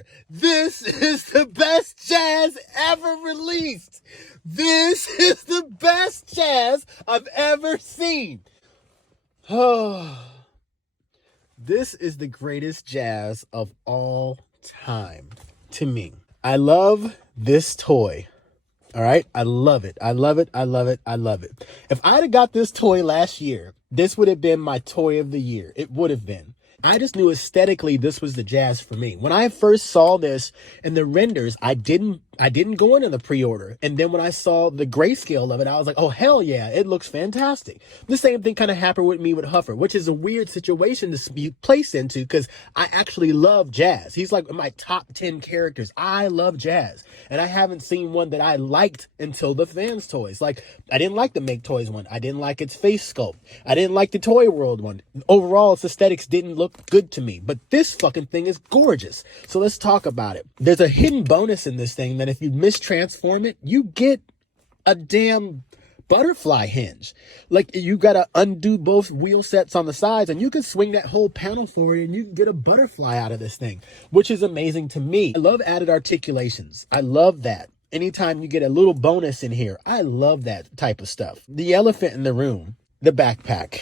together. This is the best jazz ever released. This is the best jazz I've ever seen. Oh, this is the greatest jazz of all time to me. I love this toy. All right. I love it. I love it. I love it. I love it. If I'd have got this toy last year, this would have been my toy of the year. It would have been. I just knew aesthetically this was the jazz for me. When I first saw this in the renders, I didn't go into the pre-order. And then when I saw the grayscale of it, I was like, oh, hell yeah, it looks fantastic. The same thing kind of happened with me with Huffer, which is a weird situation to be placed into because I actually love jazz. He's like my top 10 characters. I love jazz. And I haven't seen one that I liked until the Fanstoys. Like, I didn't like the Make Toys one. I didn't like its face sculpt. I didn't like the Toy World one. Overall, its aesthetics didn't look good to me. But this fucking thing is gorgeous. So let's talk about it. There's a hidden bonus in this thing that if you mistransform it, you get a damn butterfly hinge. Like, you gotta undo both wheel sets on the sides and you can swing that whole panel forward and you can get a butterfly out of this thing, which is amazing to me. I love added articulations. I love that. Anytime you get a little bonus in here, I love that type of stuff. The elephant in the room, the backpack.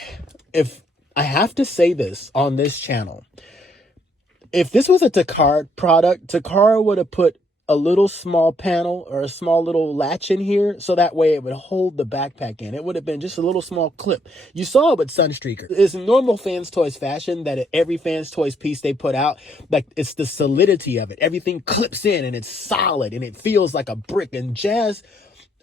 If I have to say this on this channel, if this was a Takara product, Takara would have put a little small panel or a small little latch in here so that way it would hold the backpack in. It would have been just a little small clip. You saw it with Sunstreaker. It's normal Fanstoys fashion that at every Fanstoys piece they put out, like, it's the solidity of it. Everything clips in and it's solid and it feels like a brick. And Jazz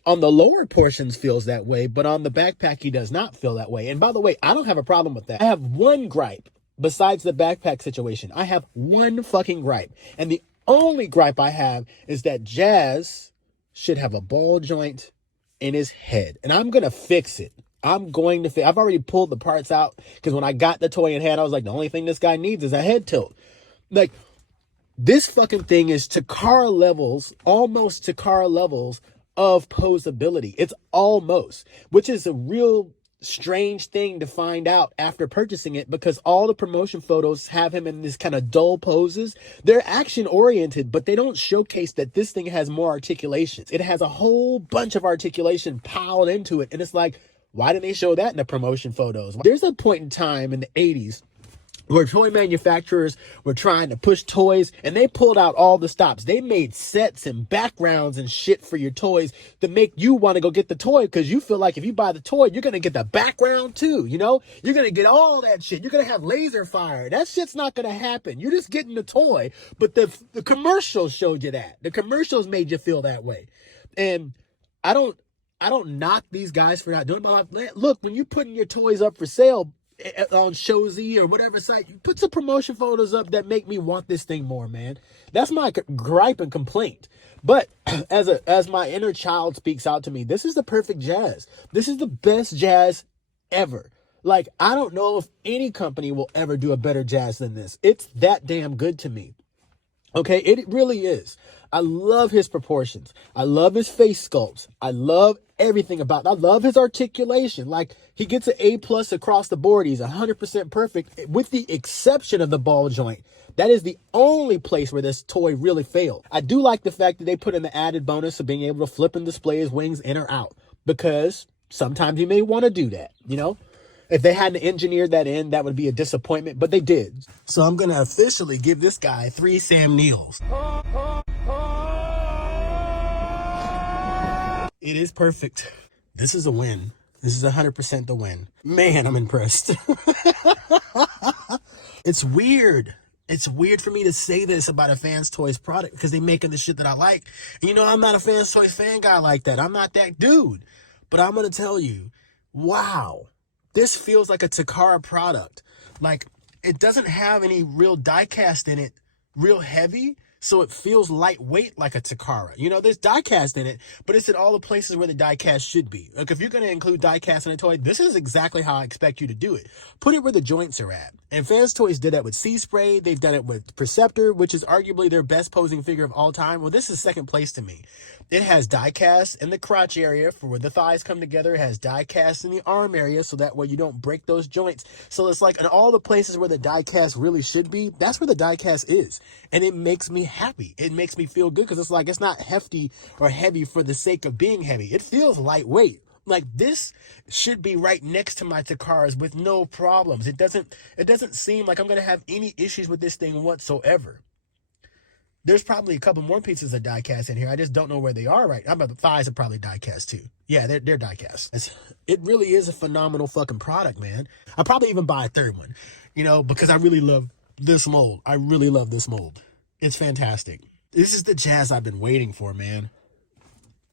on the lower portions feels that way, but on the backpack he does not feel that way. And by the way, I don't have a problem with that. I have one gripe besides the backpack situation. I have one fucking gripe. And the only gripe I have is that Jazz should have a ball joint in his head. And I'm going to fix it. I'm going to fix. I've already pulled the parts out because when I got the toy in hand, I was like, the only thing this guy needs is a head tilt. Like, this fucking thing is Takara levels, almost Takara levels of posability. It's almost, which is a real strange thing to find out after purchasing it because all the promotion photos have him in this kind of dull poses. They're action oriented, but they don't showcase that this thing has more articulations. It has a whole bunch of articulation piled into it. And it's like, why didn't they show that in the promotion photos? There's a point in time in the 80s where toy manufacturers were trying to push toys and they pulled out all the stops. They made sets and backgrounds and shit for your toys to make you want to go get the toy because you feel like if you buy the toy, you're going to get the background too, you know? You're going to get all that shit. You're going to have laser fire. That shit's not going to happen. You're just getting the toy, but the commercials showed you that. The commercials made you feel that way. And I don't knock these guys for not doing it, but look, when you're putting your toys up for sale on Showzy or whatever site, you put some promotion photos up that make me want this thing more, man. That's my gripe and complaint. But as my inner child speaks out to me, this is the perfect jazz. This is the best jazz ever. Like, I don't know if any company will ever do a better jazz than this. It's that damn good to me. Okay, it really is. I love his proportions. I love his face sculpts. I love everything about it. I love his articulation. Like, he gets an A+ across the board. He's 100% perfect, with the exception of the ball joint. That is the only place where this toy really failed. I do like the fact that they put in the added bonus of being able to flip and display his wings in or out, because sometimes you may want to do that, you know? If they hadn't engineered that in, that would be a disappointment, but they did. So I'm going to officially give this guy 3 Sam Neils. It is perfect. This is a win. This is 100% the win. Man, I'm impressed. It's weird. It's weird for me to say this about a Fanstoys product because they making the shit that I like. And you know, I'm not a Fanstoys fan guy like that. I'm not that dude. But I'm going to tell you, wow, this feels like a Takara product. Like, it doesn't have any real die cast in it, real heavy. So it feels lightweight like a Takara. You know, there's die-cast in it, but it's in all the places where the die-cast should be. Like, if you're going to include die-cast in a toy, this is exactly how I expect you to do it. Put it where the joints are at. And Fanstoys did that with Sea Spray. They've done it with Perceptor, which is arguably their best posing figure of all time. Well, this is second place to me. It has die-cast in the crotch area for where the thighs come together. It has die-cast in the arm area, so that way you don't break those joints. So it's like in all the places where the die-cast really should be, that's where the die-cast is. And it makes me happy. It makes me feel good because it's like, it's not hefty or heavy for the sake of being heavy. It feels lightweight. Like, this should be right next to my Takaras with no problems. It doesn't seem like I'm going to have any issues with this thing whatsoever. There's probably a couple more pieces of die-cast in here. I just don't know where they are right now. The thighs are probably die-cast too. Yeah, they're die-cast. It really is a phenomenal fucking product, man. I'll probably even buy a third one, because I really love this mold. I really love this mold. It's fantastic. This is the jazz I've been waiting for, man.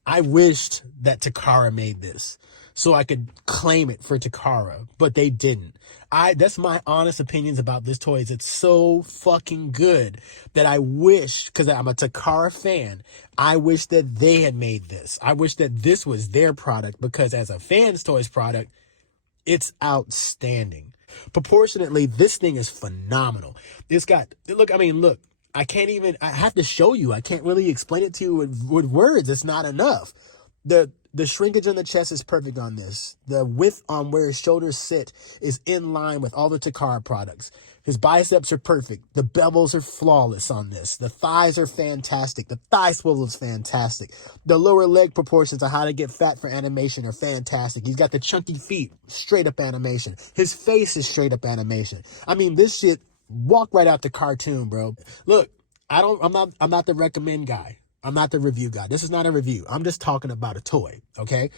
I wished that Takara made this so I could claim it for Takara, but they didn't. That's my honest opinions about this toy. Is it's so fucking good that I wish, because I'm a Takara fan, I wish that they had made this. I wish that this was their product, because as a Fanstoys product, it's outstanding. Proportionately, this thing is phenomenal. It's got, look, I have to show you. I can't really explain it to you with words. It's not enough. The shrinkage on the chest is perfect on this. The width on where his shoulders sit is in line with all the Takara products. His biceps are perfect. The bevels are flawless on this. The thighs are fantastic. The thigh swivel is fantastic. The lower leg proportions on how to get fat for animation are fantastic. He's got the chunky feet, straight up animation. His face is straight up animation. This shit walk right out the cartoon, bro. Look, I'm not the recommend guy. I'm not the review guy. This is not a review. I'm just talking about a toy, okay?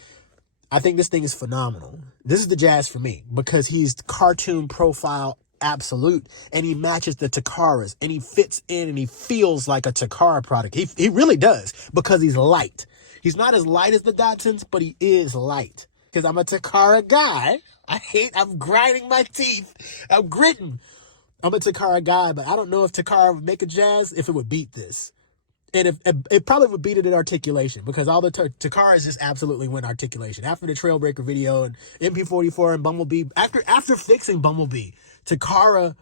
I think this thing is phenomenal. This is the jazz for me because he's cartoon profile absolute, and he matches the Takaras, and he fits in, and he feels like a Takara product. He really does, because he's light. He's not as light as the Datsuns, but he is light. Because I'm a Takara guy. I'm grinding my teeth. I'm gritting. I'm a Takara guy, but I don't know if Takara would make a jazz if it would beat this. And if it probably would beat it in articulation, because all the Takaras just absolutely win articulation. After the Trailbreaker video and MP44 and Bumblebee, after fixing Bumblebee, Takara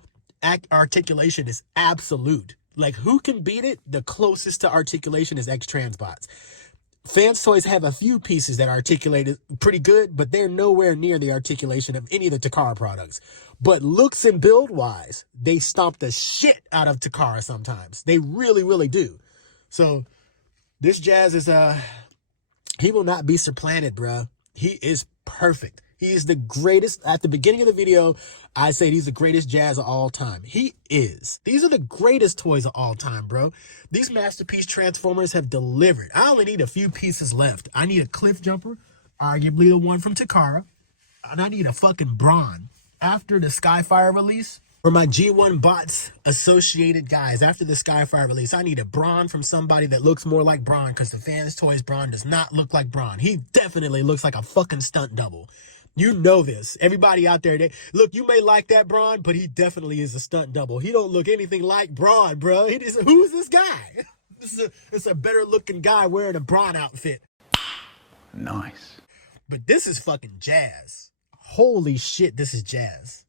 articulation is absolute. Like, who can beat it? The closest to articulation is X-Transbots. Fanstoys have a few pieces that are articulated pretty good, but they're nowhere near the articulation of any of the Takara products. But looks and build wise, they stomp the shit out of Takara sometimes. They really, really do. So this jazz is, he will not be supplanted, bruh. He is perfect. He is the greatest. At the beginning of the video, I said he's the greatest jazz of all time. He is. These are the greatest toys of all time, bro. These Masterpiece Transformers have delivered. I only need a few pieces left. I need a Cliff Jumper, arguably the one from Takara, and I need a fucking Brawn. After the Skyfire release, for my G1 bots associated guys, after the Skyfire release, I need a Brawn from somebody that looks more like Brawn, because the Fanstoys Brawn does not look like Brawn. He definitely looks like a fucking stunt double. You know this. Everybody out there, look, you may like that Brawn, but he definitely is a stunt double. He don't look anything like Brawn, bro. Who's this guy? It's a better looking guy wearing a Brawn outfit. Nice. But this is fucking jazz. Holy shit, this is jazz.